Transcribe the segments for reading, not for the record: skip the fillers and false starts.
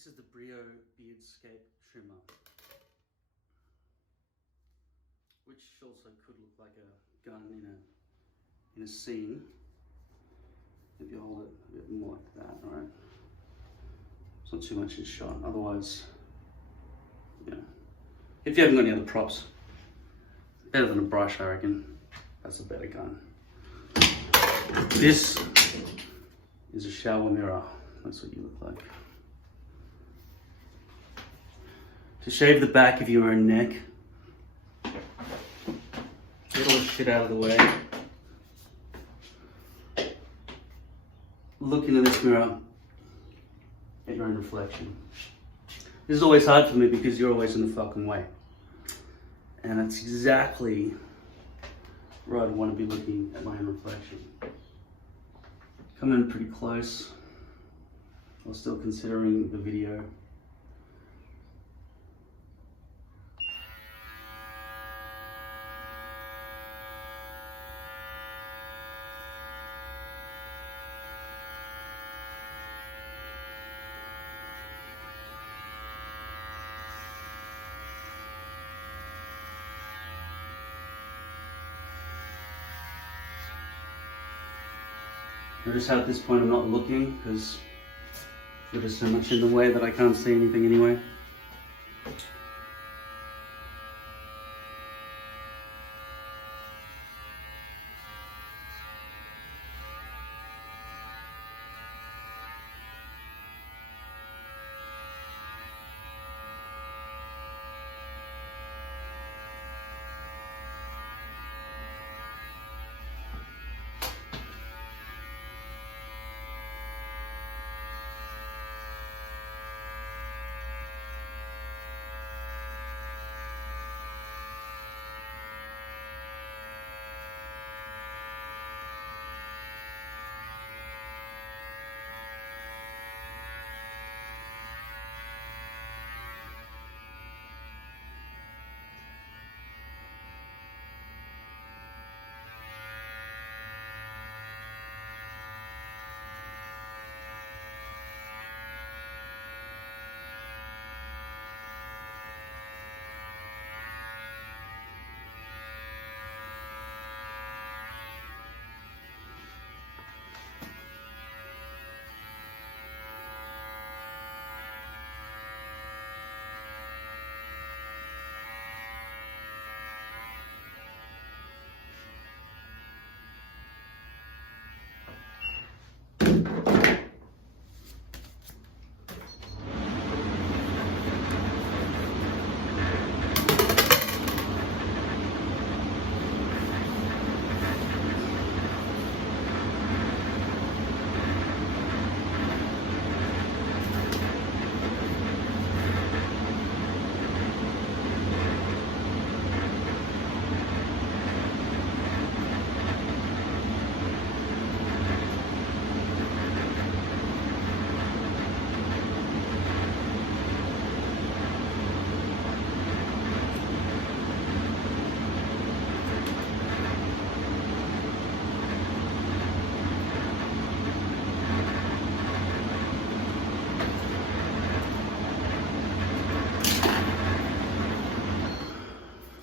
This is the Brio Beardscape Trimmer, which also could look like a gun in a scene. If you hold it a bit more like that, all right? It's not too much in shot, otherwise, yeah. If you haven't got any other props, better than a brush, I reckon. That's a better gun. This is a shower mirror. That's what you look like. To shave the back of your own neck, get all the shit out of the way. Look into this mirror at your own reflection. This is always hard for me because you're always in the fucking way. And that's exactly where I'd want to be looking at my own reflection. Come in pretty close while still considering the video. Notice how at this point I'm not looking because there is so much in the way that I can't see anything anyway.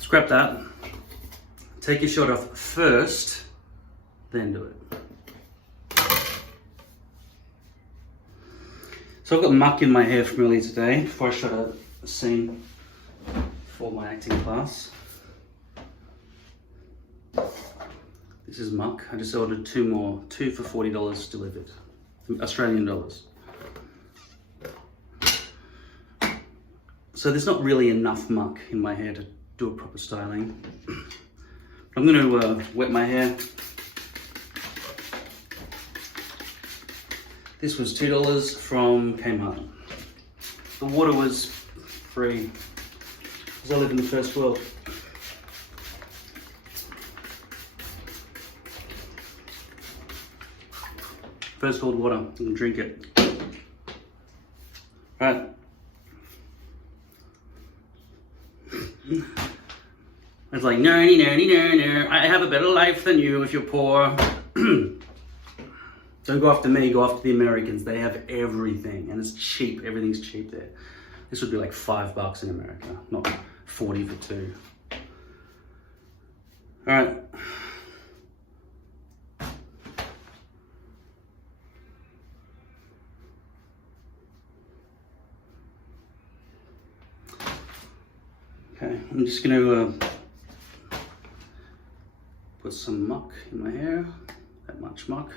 Scrap that. Take your shot off first, then do it. So I've got muck in my hair from earlier today before I shot a scene for my acting class. This is muck. I just ordered two more, two for $40 delivered, Australian dollars. So there's not really enough muck in my hair to do a proper styling. I'm going to wet my hair. This was $2 from Kmart. The water was free because I live in the first world. First world water, you can drink it. Right. It's like, nerdy, nerdy, nerdy, I have a better life than you if you're poor. Don't Don't go after me, go after the Americans. They have everything and it's cheap. Everything's cheap there. This would be like $5 in America, not 40 for two. All right. Okay, I'm just gonna put some muck in my hair. That much muck.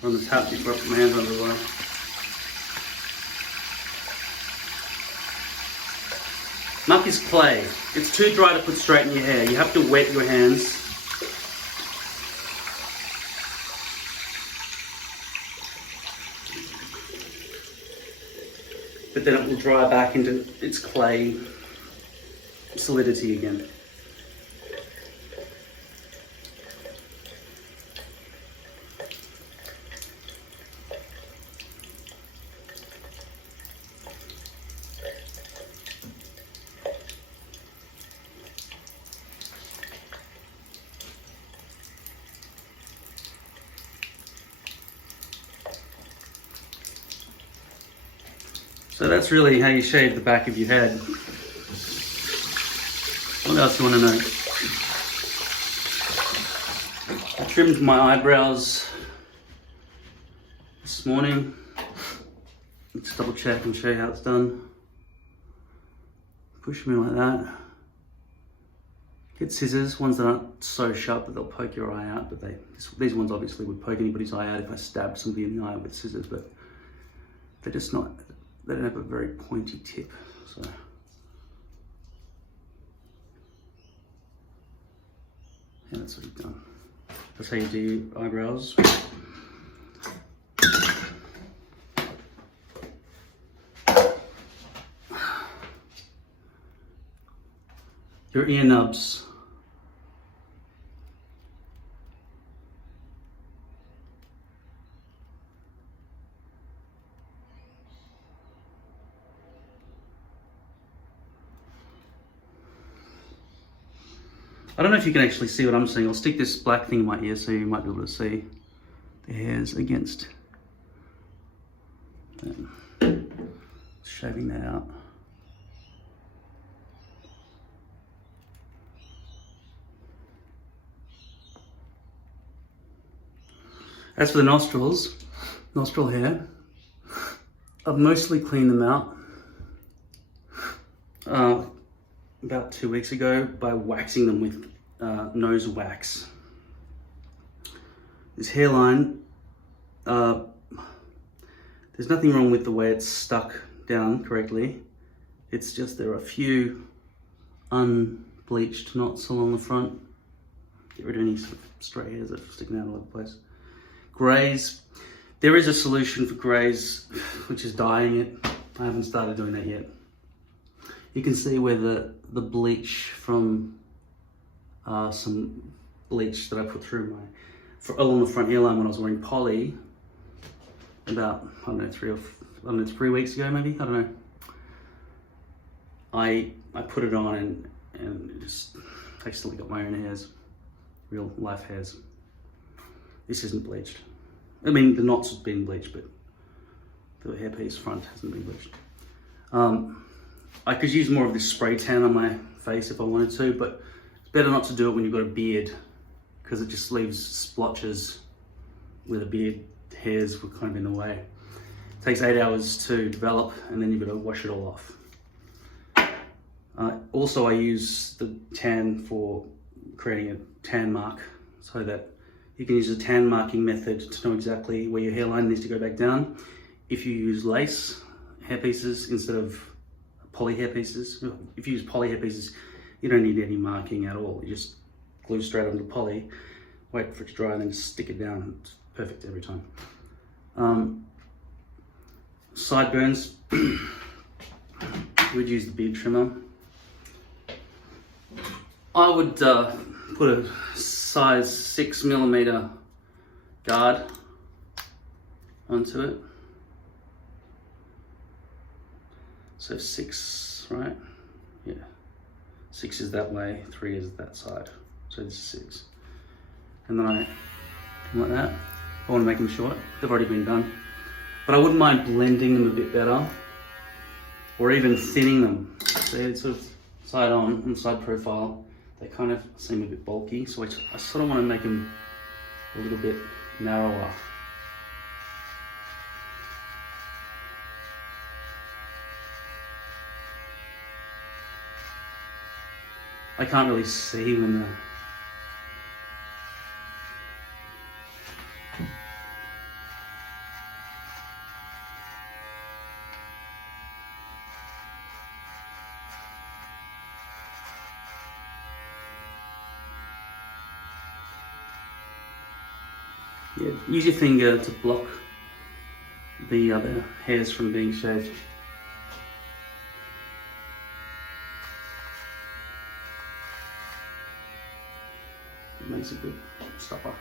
On the tap before I put my hands under the water. Muck is clay. It's too dry to put straight in your hair. You have to wet your hands. But then it will dry back into its clay solidity again. So that's really how you shave the back of your head. What else do you want to know? I trimmed my eyebrows this morning. Let's double check and show you how it's done. Push them in like that. Get scissors, ones that aren't so sharp that they'll poke your eye out, but these ones obviously would poke anybody's eye out if I stabbed somebody in the eye with scissors, but they're just not, they don't have a very pointy tip, so. Yeah, that's what you've done. That's how you do your eyebrows. Your ear nubs. I don't know if you can actually see what I'm seeing. I'll stick this black thing in my ear so you might be able to see the hairs against. Shaving that out. As for the nostrils, nostril hair, I've mostly cleaned them out about 2 weeks ago by waxing them with nose wax. This hairline, there's nothing wrong with the way it's stuck down correctly. It's just there are a few unbleached knots along the front. Get rid of any sort of stray hairs that are sticking out all over the place. Grays, there is a solution for grays, which is dyeing it. I haven't started doing that yet. You can see where the bleach from some bleach that I put through along the front hairline when I was wearing poly about, I don't know, 3 weeks ago maybe, I don't know. I put it on and it just, I still got my own hairs, real life hairs. This isn't bleached. I mean, the knots have been bleached, but the hairpiece front hasn't been bleached. I could use more of this spray tan on my face if I wanted to, but it's better not to do it when you've got a beard because it just leaves splotches where the beard hairs were kind of in the way. It takes 8 hours to develop and then you've got to wash it all off. Also, I use the tan for creating a tan mark so that you can use a tan marking method to know exactly where your hairline needs to go back down. If you use lace hairpieces instead of poly hairpieces, if you use poly hairpieces, you don't need any marking at all. You just glue straight onto poly, wait for it to dry, and then just stick it down. It's perfect every time. Sideburns, you would use the beard trimmer. I would put a size 6mm guard onto it. So 6, right? Yeah. 6 is that way, 3 is that side. So this is 6. And then I come like that. I want to make them short. They've already been done. But I wouldn't mind blending them a bit better, or even thinning them. They're sort of side on and side profile. They kind of seem a bit bulky, so I sort of want to make them a little bit narrower. I can't really see when the use your finger to block the other hairs from being shaved. It makes a good stopper.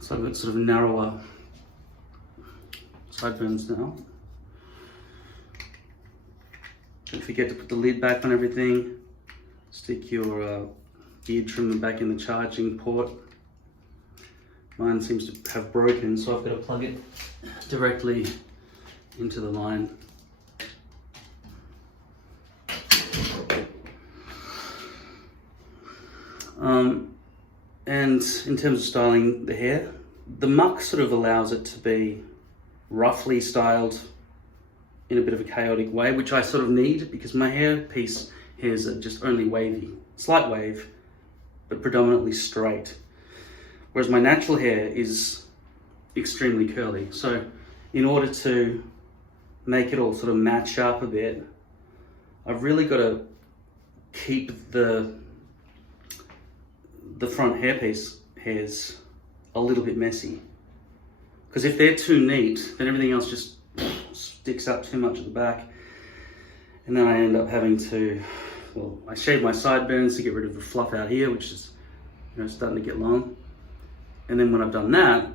So I've got sort of narrower sideburns now. Don't forget to put the lid back on everything. Stick your beard trimmer back in the charging port. Mine seems to have broken, so I've got to plug it directly into the line. And in terms of styling the hair, the muck sort of allows it to be roughly styled in a bit of a chaotic way, which I sort of need because my hairs are just only wavy, slight wave, but predominantly straight. Whereas my natural hair is extremely curly. So in order to make it all sort of match up a bit, I've really got to keep the front hairs a little bit messy. Because if they're too neat, then everything else just sticks up too much at the back. And then I end up having to, well, I shave my sideburns to get rid of the fluff out here, which is, you know, starting to get long. And then when I've done that,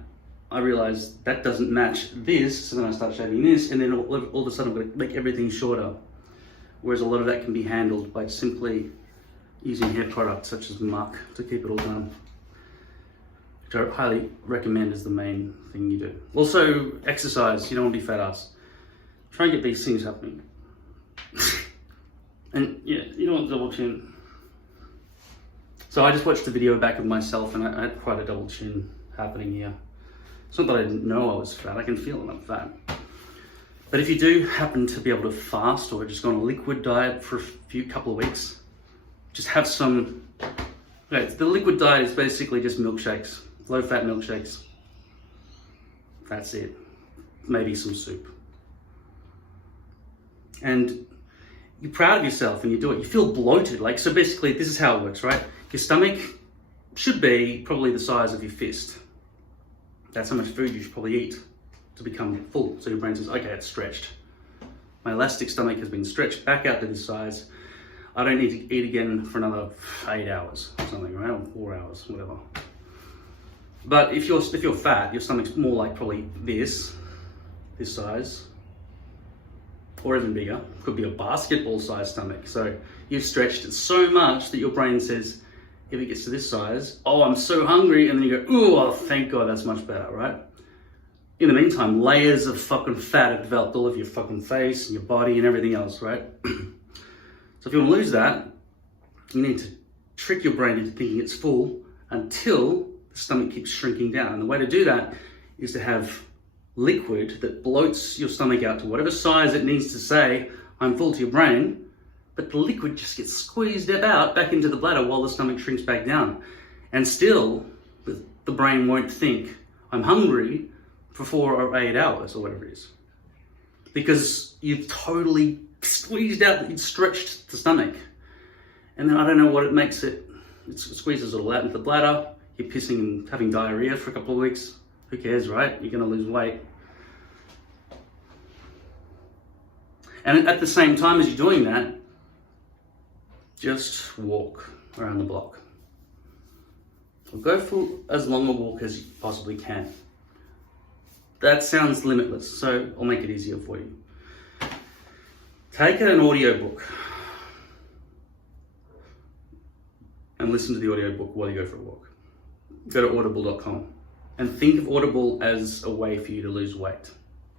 I realize that doesn't match this, so then I start shaving this, and then all of a sudden I'm going to make everything shorter. Whereas a lot of that can be handled by simply using hair products such as muck to keep it all done, which I highly recommend as the main thing you do. Also, exercise. You don't want to be fat ass. Try and get these things happening. And yeah, you don't want double chin. So I just watched the video back of myself and I had quite a double chin happening here. It's not that I didn't know I was fat, I can feel it, I'm fat. But if you do happen to be able to fast or just go on a liquid diet for a couple of weeks, just have some, okay, the liquid diet is basically just milkshakes, low fat milkshakes. That's it. Maybe some soup. And you're proud of yourself when you do it. You feel bloated. Like, so basically this is how it works, right? Your stomach should be probably the size of your fist. That's how much food you should probably eat to become full. So your brain says, okay, it's stretched. My elastic stomach has been stretched back out to this size. I don't need to eat again for another 8 hours or something, right? Or 4 hours, whatever. But if you're fat, your stomach's more like probably this size, or even bigger. Could be a basketball sized stomach. So you've stretched it so much that your brain says, if it gets to this size, oh, I'm so hungry, and then you go, oh, thank God, that's much better, right? In the meantime, layers of fucking fat have developed all over your fucking face and your body and everything else, right? So if you want to lose that, you need to trick your brain into thinking it's full until the stomach keeps shrinking down. And the way to do that is to have liquid that bloats your stomach out to whatever size it needs to say, I'm full to your brain, but the liquid just gets squeezed out back into the bladder while the stomach shrinks back down. And still, the brain won't think, I'm hungry for 4 or 8 hours or whatever it is. Because you've totally squeezed out, you've stretched the stomach. And then I don't know what it makes it squeezes it all out into the bladder, you're pissing and having diarrhea for a couple of weeks. Who cares, right? You're gonna lose weight. And at the same time as you're doing that, just walk around the block. Or go for as long a walk as you possibly can. That sounds limitless, so I'll make it easier for you. Take an audio book. and listen to the audiobook while you go for a walk. Go to audible.com and think of Audible as a way for you to lose weight.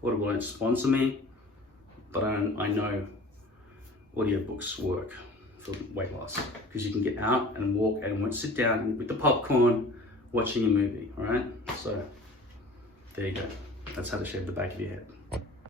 Audible don't sponsor me, but I know audiobooks work for weight loss because you can get out and walk and sit down with the popcorn watching a movie, all right? So there you go. That's how to shave the back of your head.